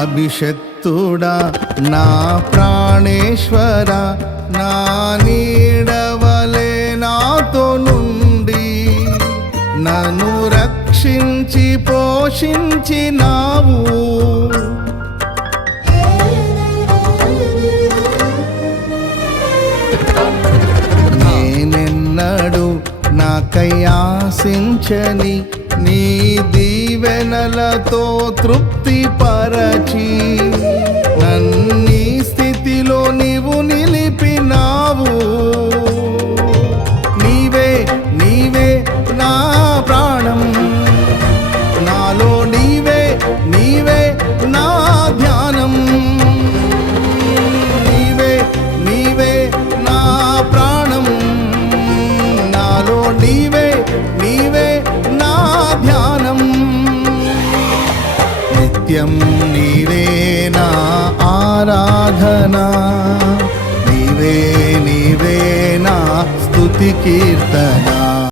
అభిషక్తుడా నా ప్రాణేశ్వర, నా నీడవలే నాతో నుండి నన్ను రక్షించి పోషించినావు. నేనెన్నడు నాకై ఆశించని నీ దీవెనలతో తృప్తి పరచి నన్నీ స్థితిలో నీవు నిలిపినావు. నీవే నీవే నా ప్రాణం, నాలో నీవే నీవే నా ధ్యానం. నీవే నీవే నా ప్రాణం, నాలో నీవే నీవే నా ధ్యానం. నిత్యం నీవే నా ఆరాధనా, నీవే నీవే నా స్తుతి కీర్తన.